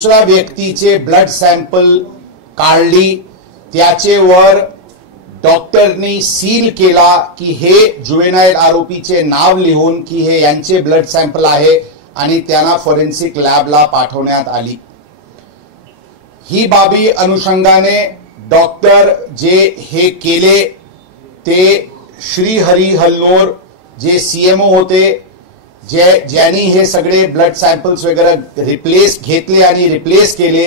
दुसऱ्या व्यक्तीचे blood sample काढली, त्याचेवर डॉक्टरनी सील केला की हे जुवेनाइल आरोपीचे नाव लिहून की हे यांचे ब्लड सॅम्पल आहे आणि त्यांना फॉरेन्सिक लॅबला पाठवण्यात आली। ही बाबी अनुषंगाने डॉक्टर जे हे केले ते श्री हरी हल्लोर जे सीएमओ होते, ज्यांनी हे सगळे ब्लड सॅम्पल्स वगैरे घेतले आणि रिप्लेस केले,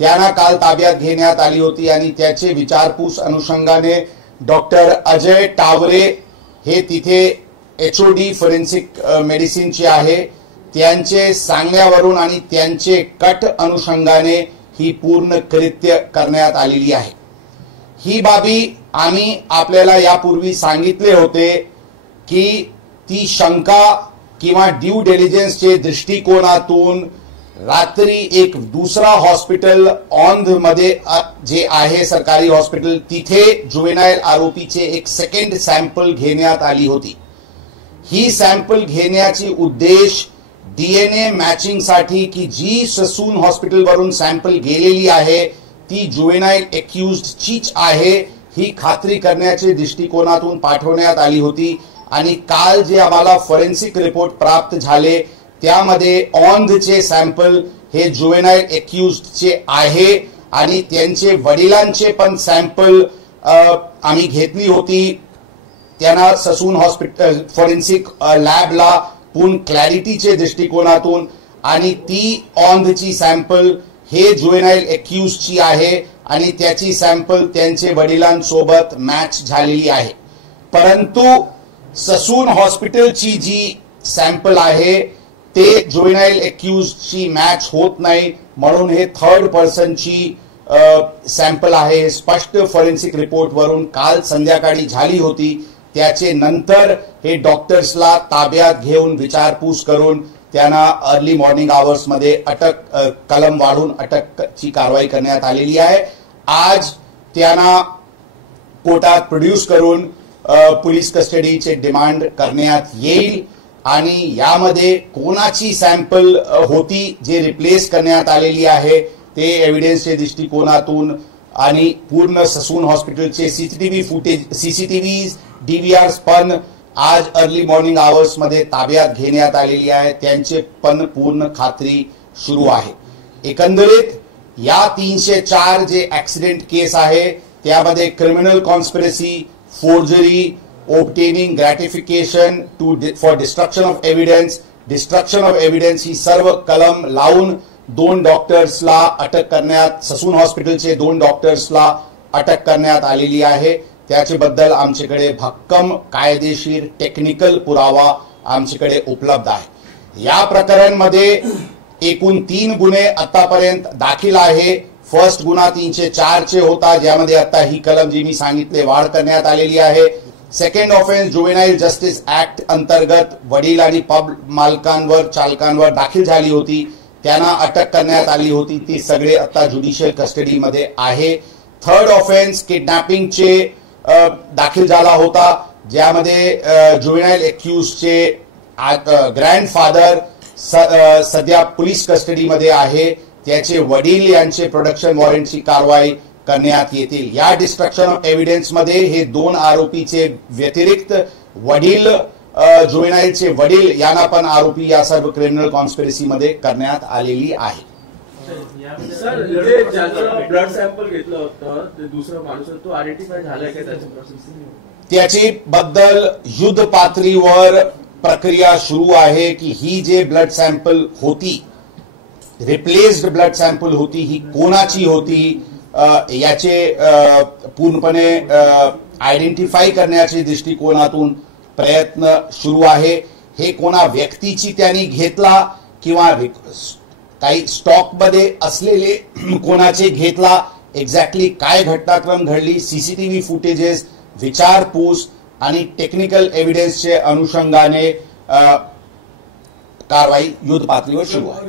त्यांना काल ताब्यात घेण्यात आली होती आणि त्याचे विचारपूस अनुषंगाने डॉक्टर अजय टावरे हे तिथे एचओडी फॉरेन्सिक मेडिसिनचे आहे, त्यांचे सांगण्यावरून आणि त्यांचे कट अनुषंगाने ही पूर्ण कृत्य करण्यात आलेली आहे। ही बाबी आम्ही आपल्याला यापूर्वी सांगितले होते की ती शंका किंवा ड्यू डिलिजन्सचे दृष्टिकोनातून रात्री एक दुसरा हॉस्पिटल औंध मध्ये जे आहे सरकारी हॉस्पिटल, तिथे जुवेनाइल आरोपीचे एक सेकंड सॅम्पल घेण्यात आली होती। ही सॅम्पल घेण्याची उद्देश डीएनए मॅचिंग साठी की जी ससून हॉस्पिटल वरून सॅम्पल गेलेली आहे ती जुवेनाइल एक्यूज्ड चीच आहे ही खात्री करण्याच्या दृष्टिकोनातून पाठवण्यात आली होती। आणि काल जे आम्हाला फॉरेन्सिक रिपोर्ट प्राप्त झाले त्यामध्ये औंधचे सॅम्पल हे जुवेनाइल एक्यूज्डचे आहे आणि त्यांचे वडिलांचे पण सॅम्पल आम्ही घेतली होती, त्यांना ससून हॉस्पिटल फॉरेन्सिक लॅबला पूर्ण क्लॅरिटीचे दृष्टिकोनातून, आणि ती औंधची सॅम्पल हे जुवेनाइल एक्यूज्डची आहे आणि त्याची सॅम्पल त्यांचे वडिलांसोबत मॅच झालेली आहे। परंतु ससून हॉस्पिटलची जी सॅम्पल आहे ते जुवेनाइल एक्यूज्डची मॅच होत नाही, म्हणून हे थर्ड पर्सनची सॅम्पल आहे। स्पष्ट फॉरेन्सिक रिपोर्ट वरून काल संध्याकाळी झाली होती, त्याचे नंतर हे डॉक्टर्सला ताब्यात घेऊन विचारपूस करून त्यांना अर्ली मॉर्निंग आवर्स मध्ये अटक कलम वाढून अटकची कारवाई करण्यात आलेली आहे। आज त्यांना कोर्टात प्रोड्यूस करून पोलीस कस्टडीचे डिमांड करण्यात येईल आणि यामध्ये कोणाची सॅम्पल होती जे रिप्लेस करण्यात आलेली आहे ते एव्हिडन्सच्या दृष्टिकोनातून आणि पूर्ण ससून हॉस्पिटलचे सीसीटीव्ही डीव्हीआर पण आज अर्ली मॉर्निंग आवर्स मध्ये ताब्यात घेण्यात आलेली आहे, त्यांचे पण पूर्ण खात्री सुरू आहे। एकंदरीत या 304 जे ऍक्सिडेंट केस आहे त्यामध्ये criminal conspiracy, forgery, obtaining gratification for destruction of evidence ही सर्व कलम लावून 2 डॉक्टर्सला अटक करण्यात, ससून हॉस्पिटलचे 2 डॉक्टर्सला अटक करण्यात आलेली आहे। त्याच्याबद्दल आमच्याकडे भक्कम कायदेशीर टेक्निकल पुरावा आमच्याकडे उपलब्ध आहे। या प्रकरणामध्ये एकूण 3 गुन्हे आतापर्यंत दाखल आहे। फर्स्ट गुन्हा 304 चे होता, ज्यामध्ये आता ही कलम जी मी सांगितले वाढ करण्यात आलेली आहे। Second offence juvenile justice act अंतर्गत वडील आणि पब मालकांवर चालकांवर दाखल झाली होती, त्यांना अटक करण्यात आली होती, ती सगळे आता ज्युडिशियल कस्टडीमध्ये आहे। थर्ड ऑफेन्स किडनॅपिंगचे दाखल झाला होता, ज्यामध्ये जुवेनाइल एक्यूज्डचे ग्रँडफादर सध्या पोलीस कस्टडीमध्ये आहे, त्याचे वडील यांचे प्रोडक्शन वॉरंटची कारवाई करण्यात येतील। या डिस्ट्रक्शन ऑफ एव्हिडन्स मध्ये हे 2 आरोपीचे व्यतिरिक्त वडील जुवेनाइलचे वडील यांना पण आरोपी या सर्व क्रिमिनल कॉन्स्पिरसी मध्ये करण्यात आलेली आहे। सर, ब्लड सॅम्पल घेतलं होतं ते दुसरा माणूस तो आयडेंटिफाय झालाय का त्याच्या प्रोसेस? त्याची बद्दल युद्ध पातळीवर प्रक्रिया सुरू आहे की ही जे ब्लड सॅम्पल होती, रिप्लेस्ड ब्लड सॅम्पल होती, ही कोणाची होती याचे पूर्णपणे आयडेंटिफाय करण्याच्या दृष्टिकोनातून प्रयत्न सुरू आहे। हे कोणा व्यक्तीची त्यांनी घेतला किंवा काही स्टॉक मध्ये असलेले कोणाचे घेतला, एक्झॅक्टली काय घटनाक्रम घडली, सीसीटीव्ही फुटेजेस, विचारपूस आणि टेक्निकल एव्हिडन्सचे अनुषंगाने कारवाई युद्ध पातळीवर सुरू आहे।